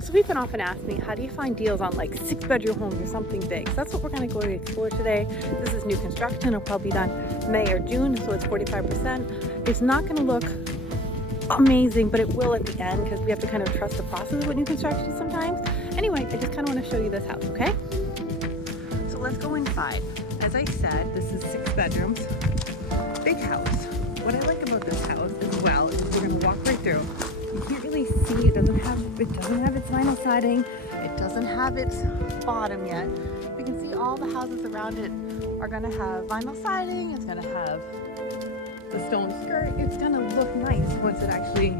So people often ask me, how do you find deals on like 6-bedroom homes or something big? So that's what we're going to go to explore today. This is new construction. It'll probably be done May or June, so it's 45%. It's not going to look amazing, but it will at the end because we have to kind of trust the process with new construction sometimes. Anyway, I just kind of want to show you this house, okay? So let's go inside. As I said, this is 6 bedrooms, big house. What I like about this house as well is we're going to walk right through. You can't really see, it doesn't have its vinyl siding, it doesn't have its bottom yet. You can see all the houses around it are going to have vinyl siding, it's going to have the stone skirt. It's going to look nice once it actually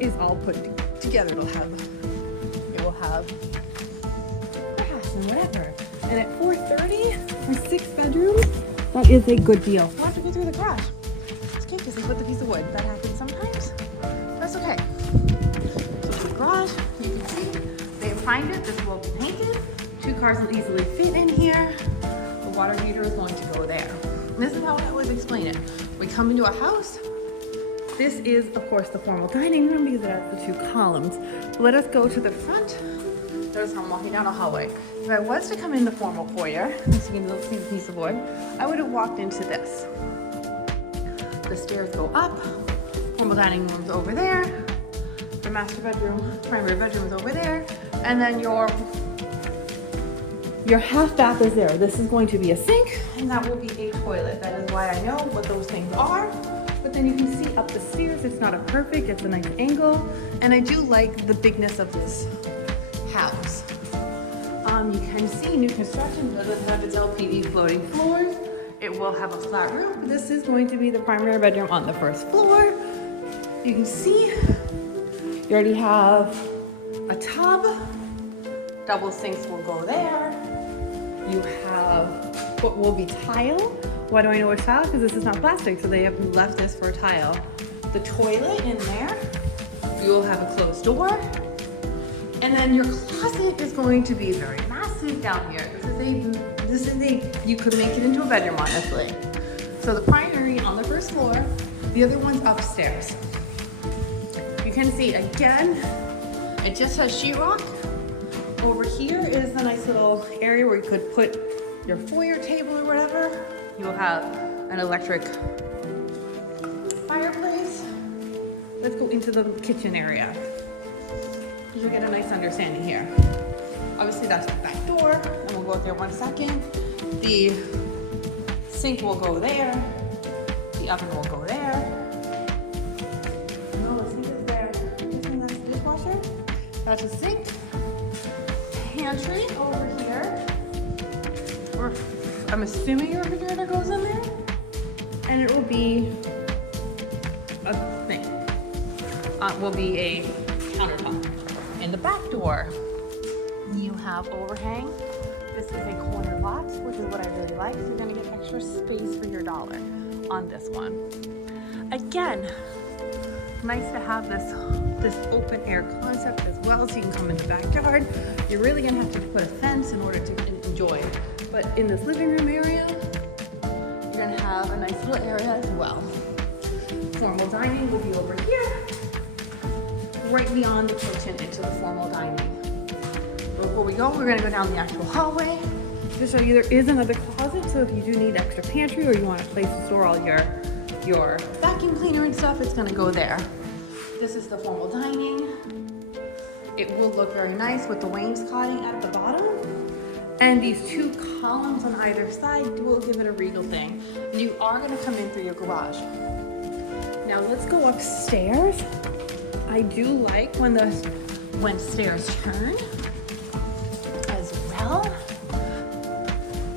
is all put together. It will have grass and whatever. And at $430 for 6 bedrooms, that is a good deal. We'll have to go through the garage. It's okay because they put the piece of wood. That happens sometimes. That's okay. So the garage, you can see, they have Pinder. This will be painted. 2 cars will easily fit in here. The water heater is going to go there. And this is how I always explain it. We come into a house. This is, of course, the formal dining room because it has the 2 columns. So let us go to the front. Notice how I'm walking down a hallway. If I was to come in the formal foyer, as you can see the piece of wood, I would have walked into this. The stairs go up. Formal dining room's over there. The master bedroom, primary bedroom is over there. And then your half bath is there. This is going to be a sink and that will be a toilet. That is why I know what those things are. But then you can see up the stairs, it's not a perfect, it's a nice angle. And I do like the bigness of this house. You can see new construction doesn't have its LPV floating floors. It will have a flat roof. This is going to be the primary bedroom on the first floor. You can see you already have a tub. Double sinks will go there. You have what will be tile. Why do I know it's tile? Because this is not plastic, so they have left this for a tile. The toilet in there. You will have a closed door. And then your closet is going to be very massive down here. You could make it into a bedroom, honestly. So the primary on the first floor, the other one's upstairs. You can see again, it just has sheetrock. Over here is a nice little area where you could put your foyer table or whatever. You'll have an electric fireplace. Let's go into the kitchen area. You'll get a nice understanding here. Obviously that's the back door, and we'll go there 1 second. The sink will go there. The oven will go there. No, the sink is there. You think that's the dishwasher? That's a sink. Pantry over here. Or I'm assuming your refrigerator goes in there. And it will be a thing. Will be a countertop. In the back door, you have overhang. This is a corner lot, which is what I really like. So you're gonna get extra space for your dollar on this one. Again, nice to have this open air concept as well, so you can come in the backyard. You're really gonna have to put a fence in order to enjoy. But in this living room area, you're gonna have a nice little area as well. Formal dining will be over here, right beyond the kitchen into the formal dining. Before we go, we're gonna go down the actual hallway to show you there is another closet, so if you do need extra pantry or you want a place to store all your vacuum cleaner and stuff, it's gonna go there. This is the formal dining. It will look very nice with the wainscoting at the bottom. And these 2 columns on either side will give it a regal thing. And you are gonna come in through your garage. Now let's go upstairs. I do like when stairs turn as well.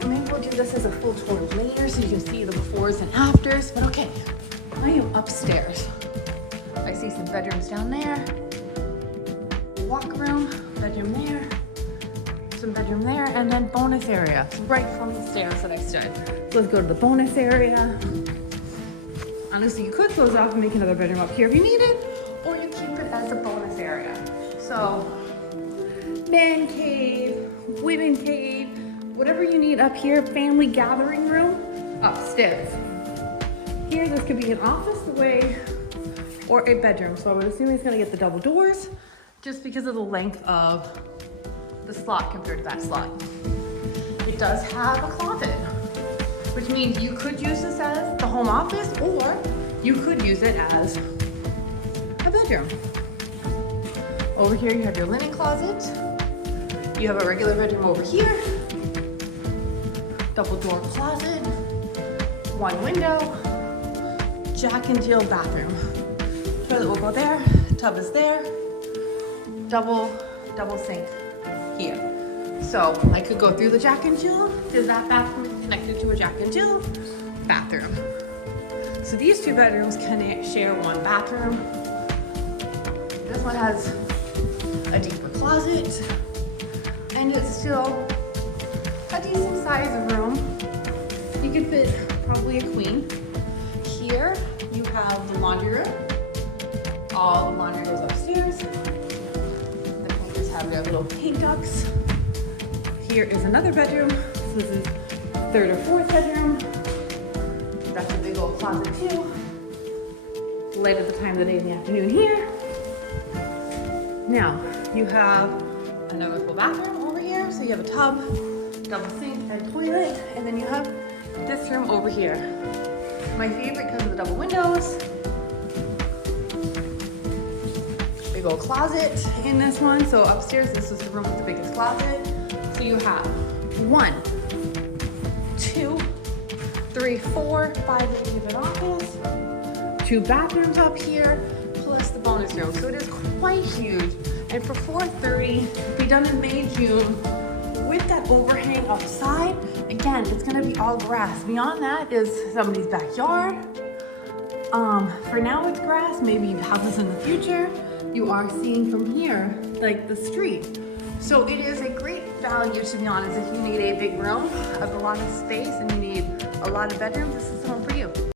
Maybe we'll do this as a full tour later so you can see the befores and afters, but okay. I am upstairs. I see some bedrooms down there. Walk room, bedroom there, some bedroom there, and then bonus area right from the stairs that I stood. So let's go to the bonus area. Honestly, you could close off and make another bedroom up here if you need it, or you keep it as a bonus area. So, man cave, women cave, whatever you need up here, family gathering room, upstairs. Here, this could be an office away or a bedroom. So I would assume he's gonna get the double doors. just because of the length of the slot compared to that slot. It does have a closet, which means you could use this as the home office, or you could use it as a bedroom. Over here you have your linen closet. You have a regular bedroom over here. Double door closet, one window, Jack and Jill bathroom. Toilet will go there, tub is there, double sink here. So I could go through the Jack and Jill, because that bathroom is connected to a Jack and Jill bathroom. So these two bedrooms can share one bathroom. This one has a deeper closet, and it's still a decent size room. You could fit probably a queen. Here you have the laundry room. All the laundry goes upstairs. The painters have their little paint ducts. Here is another bedroom. So this is third or fourth bedroom. That's a big old closet too. Light at the time of the day in the afternoon here. Now you have another full bathroom over here. So you have a tub, double sink and toilet, and then you have this room over here. My favorite because of the double windows. Big old closet in this one. So upstairs, this is the room with the biggest closet. So you have 1, 2, 3, 4, 5 rooms of an office, 2 bathrooms up here, plus the bonus room. So it is quite huge. And for $430, be done in May, June, with that overhang outside. Again, it's gonna be all grass. Beyond that is somebody's backyard. For now it's grass, maybe houses in the future. You are seeing from here, like the street. So it is a great value, to be honest. If you need a big room of a lot of space and you need a lot of bedrooms, this is the home for you.